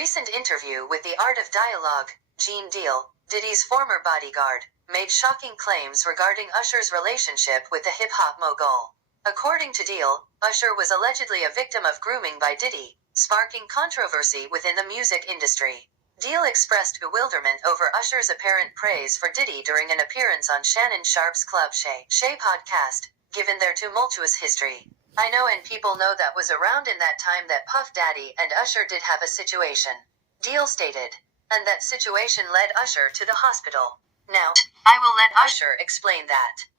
recent interview with The Art of Dialogue, Gene Deal, Diddy's former bodyguard, made shocking claims regarding Usher's relationship with the hip-hop mogul. According to Deal, Usher was allegedly a victim of grooming by Diddy, sparking controversy within the music industry. Deal expressed bewilderment over Usher's apparent praise for Diddy during an appearance on Shannon Sharp's Club Shay podcast, given their tumultuous history. I know and people know that was around in that time that Puff Daddy and Usher did have a situation, Deal stated. And that situation led Usher to the hospital. Now, I will let Usher explain that.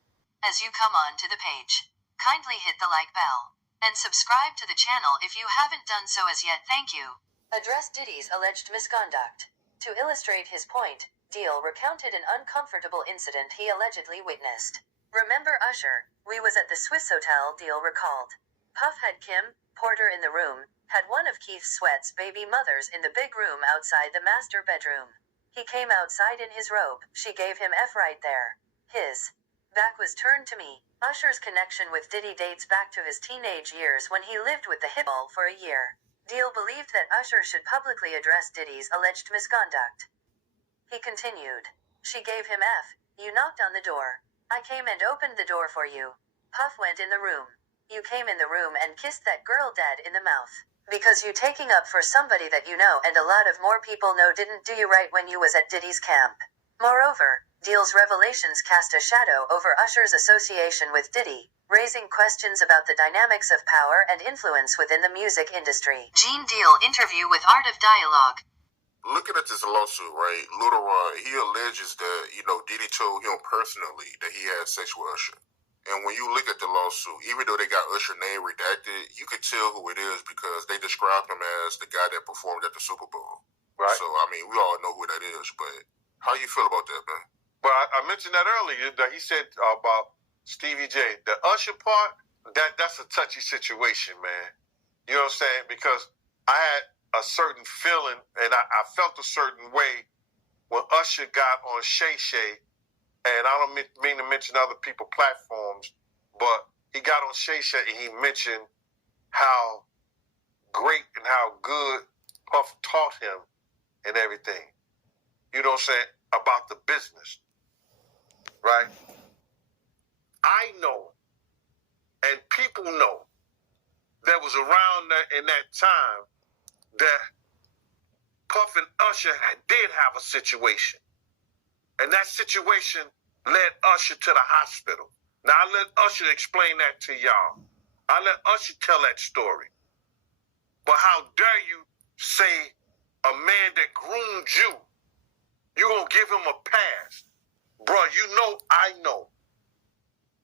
As you come on to the page, kindly hit the like bell. And subscribe to the channel if you haven't done so as yet. Thank you. Addressed Diddy's alleged misconduct. To illustrate his point, Deal recounted an uncomfortable incident he allegedly witnessed. Remember Usher? We was at the Swiss hotel, Deal recalled. Puff had Kim Porter in the room, had one of Keith Sweat's baby mothers in the big room outside the master bedroom. He came outside in his robe, she gave him F right there. His back was turned to me. Usher's connection with Diddy dates back to his teenage years when he lived with the hitball for a year. Deal believed that Usher should publicly address Diddy's alleged misconduct. He continued. She gave him F. You knocked on the door. I came and opened the door for you. Puff went in the room. You came in the room and kissed that girl dead in the mouth. Because you taking up for somebody that you know and a lot of more people know didn't do you right when you was at Diddy's camp. Moreover, Deal's revelations cast a shadow over Usher's association with Diddy, raising questions about the dynamics of power and influence within the music industry. Gene Deal interview with Art of Dialogue. Looking at this lawsuit, right, Lil Ron, he alleges that, Diddy told him personally that he had sex with Usher. And when you look at the lawsuit, even though they got Usher name redacted, you can tell who it is because they described him as the guy that performed at the Super Bowl. Right. So, we all know who that is, but how you feel about that, man? Well, I mentioned that earlier, that he said about Stevie J. The Usher part, that's a touchy situation, man. You know what I'm saying? Because I had a certain feeling, and I felt a certain way when Usher got on Shay Shay, and I don't mean to mention other people's platforms, but he got on Shay Shay and he mentioned how great and how good Puff taught him and everything. You know what I'm saying? About the business. Right? I know, and people know, that was around in that time that Puff and Usher did have a situation. And that situation led Usher to the hospital. Now, I let Usher explain that to y'all. I let Usher tell that story. But how dare you say a man that groomed you, you gonna give him a pass? Bro, you know I know.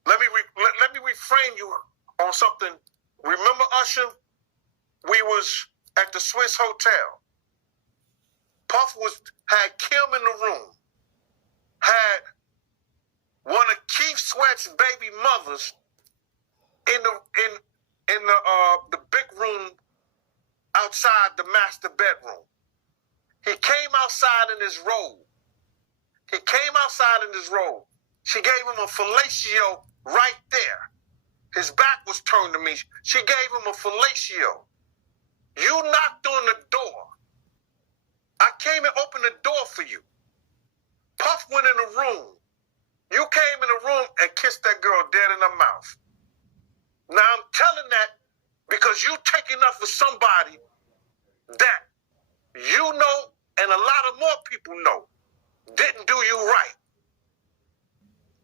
Let me reframe you on something. Remember Usher? We was at the Swiss hotel. Puff had Kim in the room. Had one of Keith Sweat's baby mothers in the big room outside the master bedroom. He came outside in his robe. She gave him a fellatio right there. His back was turned to me. She gave him a fellatio. You knocked on the door. I came and opened the door for you. Puff went in the room. You came in the room and kissed that girl dead in her mouth. Now I'm telling that because you taking up for somebody that you know and a lot of more people know didn't do you right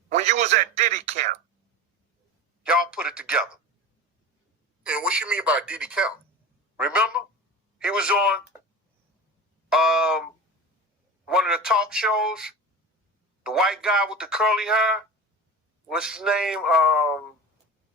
when you was at Diddy camp. Y'all put it together. And what you mean by Diddy camp? Remember? He was on one of the talk shows. The white guy with the curly hair. What's his name?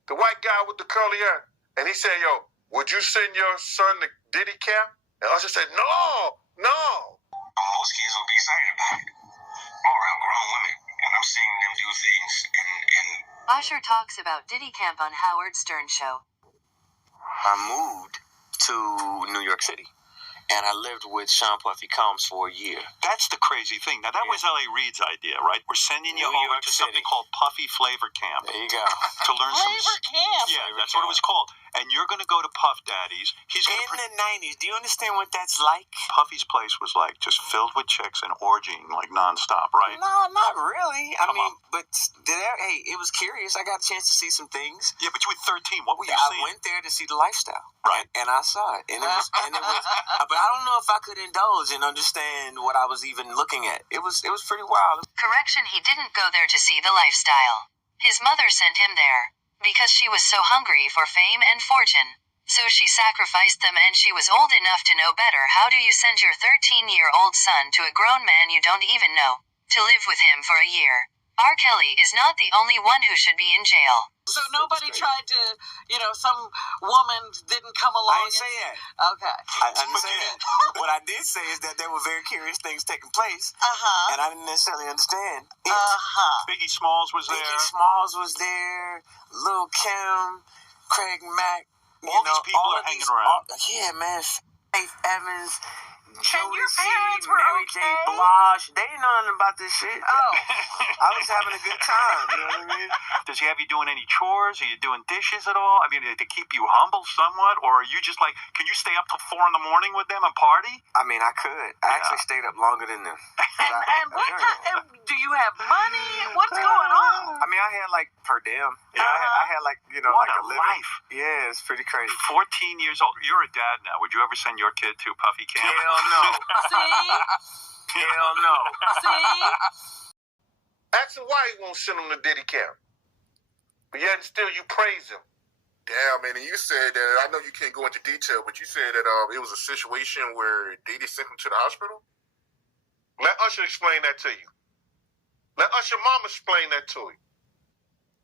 The white guy with the curly hair. And he said, yo, would you send your son to Diddy camp? And Usher said, no. Most kids will be excited about it. I'm around grown women, and I'm seeing them do things, and Usher talks about Diddy camp on Howard Stern show. I moved to New York City. and I lived with Sean Puffy Combs for a year. That's the crazy thing. Now, that was L.A. Reid's idea, right? We're sending you New over York to City. something called Puffy Flavor Camp There you go. to learn Flavor Camp. Yeah, Flavor that's what it was called. And you're going to go to Puff Daddy's. He's going In to the 90s, do you understand what that's like? Puffy's place was like just filled with chicks and orgying like nonstop, right? No, not really. I Come mean, on. but hey, it was curious. I got a chance to see some things. Yeah, but you were 13. What were you I seeing? went there to see the lifestyle, Right. And I saw it, and it was, but I don't know if I could indulge and understand what I was even looking at. It was pretty wild. Correction, he didn't go there to see the lifestyle. His mother sent him there because she was so hungry for fame and fortune. So she sacrificed them, and she was old enough to know better. How do you send your 13-year-old son to a grown man you don't even know to live with him for a year? R. Kelly is not the only one who should be in jail. So nobody tried to, some woman didn't come along. I didn't say that. Okay. I didn't say that. What I did say is that there were very curious things taking place, and I didn't necessarily understand it. Biggie Smalls was there. Biggie Smalls was there. Lil' Kim, Craig Mack. All these people are hanging around. Yeah, man. Faith Evans, And your Jodeci, parents were Mary J. okay? Blige. They didn't know nothing about this shit. Oh. I was having a good time. You know what I mean? Does he have you doing any chores? Are you doing dishes at all? I mean, to keep you humble somewhat? Or are you just like, can you stay up till 4 a.m. with them and party? I mean, I could. I actually stayed up longer than them. And what kind? Do you have money? What's going on? I mean, I had like per diem. Yeah. I had like, What like a a living. life. Yeah, it's pretty crazy. 14 years old. You're a dad now. Would you ever send your kid to Puffy Camp? Hell no. See? Hell no. See? Ask him why he won't send him to Diddy camp. But yet still you praise him. Damn, man, and you said that, I know you can't go into detail, but you said that it was a situation where Diddy sent him to the hospital? Let Usher explain that to you. Let Usher mama explain that to you.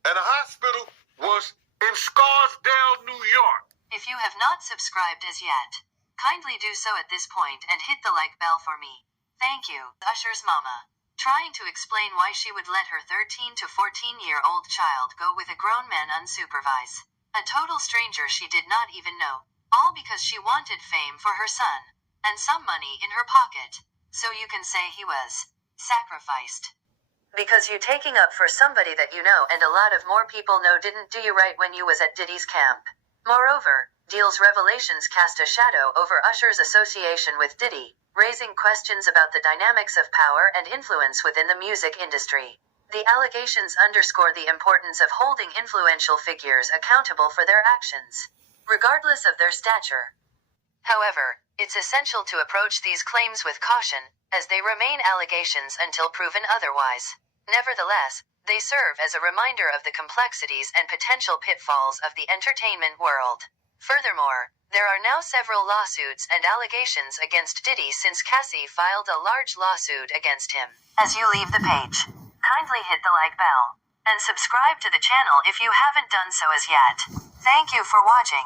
And the hospital was in Scarsdale, New York. If you have not subscribed as yet, kindly do so at this point and hit the like bell for me. Thank you, Usher's mama. Trying to explain why she would let her 13 to 14-year-old child go with a grown man unsupervised. A total stranger she did not even know. All because she wanted fame for her son. And some money in her pocket. So you can say he was sacrificed. Because you taking up for somebody that you know and a lot of more people know didn't do you right when you was at Diddy's camp. Moreover, Deal's revelations cast a shadow over Usher's association with Diddy, raising questions about the dynamics of power and influence within the music industry. The allegations underscore the importance of holding influential figures accountable for their actions, regardless of their stature. However, it's essential to approach these claims with caution, as they remain allegations until proven otherwise. Nevertheless, they serve as a reminder of the complexities and potential pitfalls of the entertainment world. Furthermore, there are now several lawsuits and allegations against Diddy since Cassie filed a large lawsuit against him. As you leave the page, kindly hit the like bell and subscribe to the channel if you haven't done so as yet. Thank you for watching.